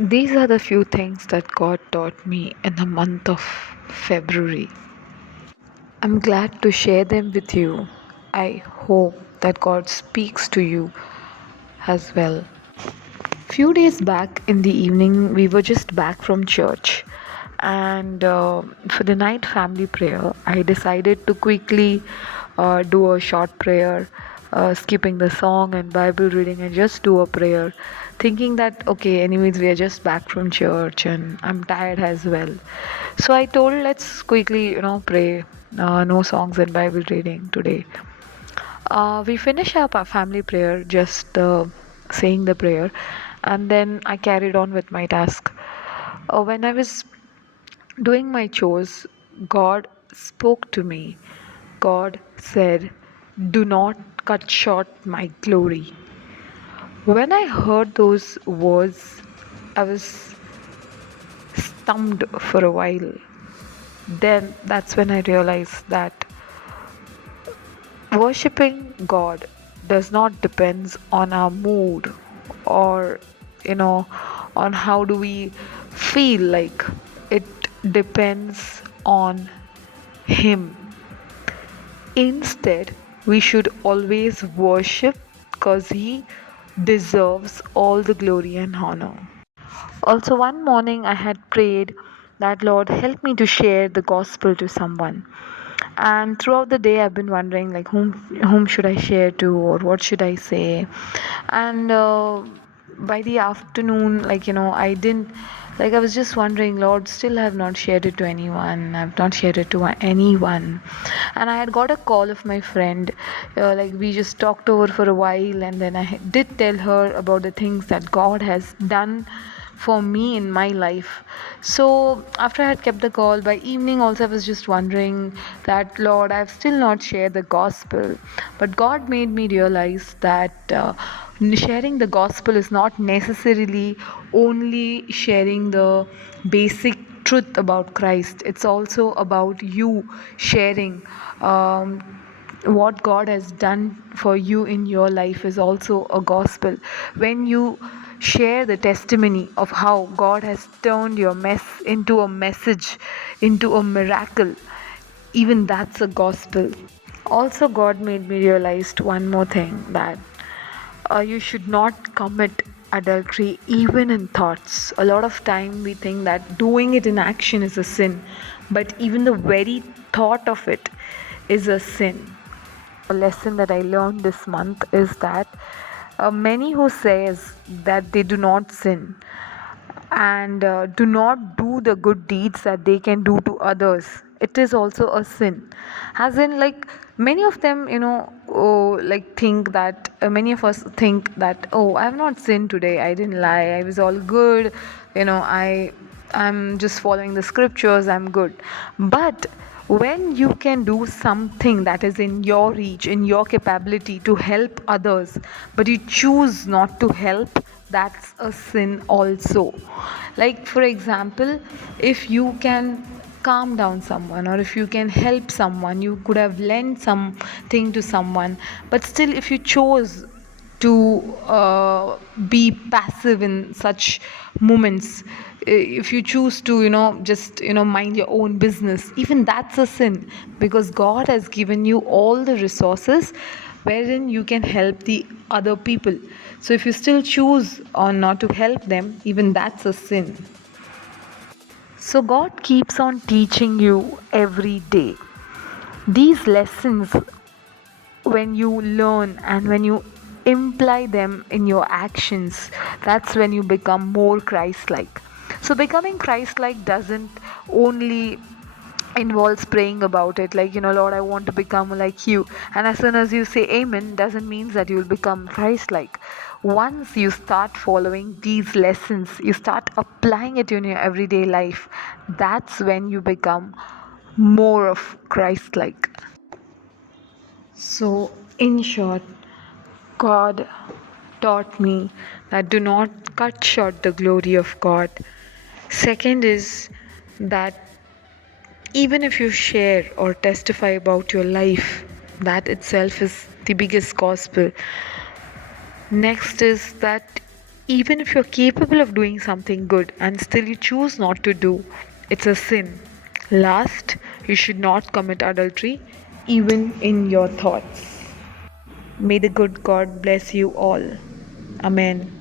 These are the few things that God taught me in the month of February. I'm glad to share them with you. I hope that God speaks to you as well. Few days back in the evening, we were just back from church, and for the night family prayer, I decided to quickly do a short prayer, skipping the song and Bible reading, and just do a prayer, thinking that okay, anyways, we are just back from church and I'm tired as well. So I told, let's quickly, pray. No songs and Bible reading today. We finish up our family prayer, just saying the prayer, and then I carried on with my task. When I was doing my chores, God spoke to me. God said, "Do not cut short my glory." When I heard those words, I was stumped for a while. Then that's when I realized that worshipping God does not depend on our mood or you know on how do we feel like. It depends on him. Instead, we should always worship because he deserves all the glory and honor. Also, one morning I had prayed that Lord help me to share the gospel to someone. And throughout the day I've been wondering like whom should I share to or what should I say. And by the afternoon, I didn't, like, I was just wondering, Lord, still I have not shared it to anyone. I've not shared it to anyone. And I had got a call of my friend. Like, we just talked over for a while, and then I did tell her about the things that God has done for me in my life. So after I had kept the call, by evening also I was just wondering that, Lord, I've still not shared the gospel. But God made me realize that sharing the gospel is not necessarily only sharing the basic truth about Christ. It's also about you sharing what God has done for you in your life is also a gospel. When you share the testimony of how God has turned your mess into a message, into a miracle, even that's a gospel. Also, God made me realize one more thing, that you should not commit adultery even in thoughts. A lot of time we think that doing it in action is a sin, but even the very thought of it is a sin. A lesson that I learned this month is that many who says that they do not sin and do not do the good deeds that they can do to others, it is also a sin. As in, like, many of them, like, think that many of us think that, oh, I have not sinned today, I didn't lie, I was all good, I'm just following the scriptures, I'm good. But when you can do something that is in your reach, in your capability to help others, but you choose not to help, that's a sin also. Like, for example, if you can calm down someone, or if you can help someone, you could have lent something to someone, but still if you chose to be passive in such moments, if you choose to just mind your own business, even that's a sin, because God has given you all the resources wherein you can help the other people. So if you still choose or not to help them, even that's a sin. So God keeps on teaching you every day. These lessons, when you learn and when you imply them in your actions, that's when you become more Christ like. So becoming Christ like doesn't only involves praying about it, like, Lord, I want to become like you, and as soon as you say amen, doesn't mean that you'll become Christ like. Once you start following these lessons, you start applying it in your everyday life, that's when you become more of Christ like. So, in short, God taught me that do not cut short the glory of God. Second is that even if you share or testify about your life, that itself is the biggest gospel. Next is that Even if you're capable of doing something good and still you choose not to do, it's a sin. Last, you should not commit adultery, even in your thoughts. May the good God bless you all. Amen.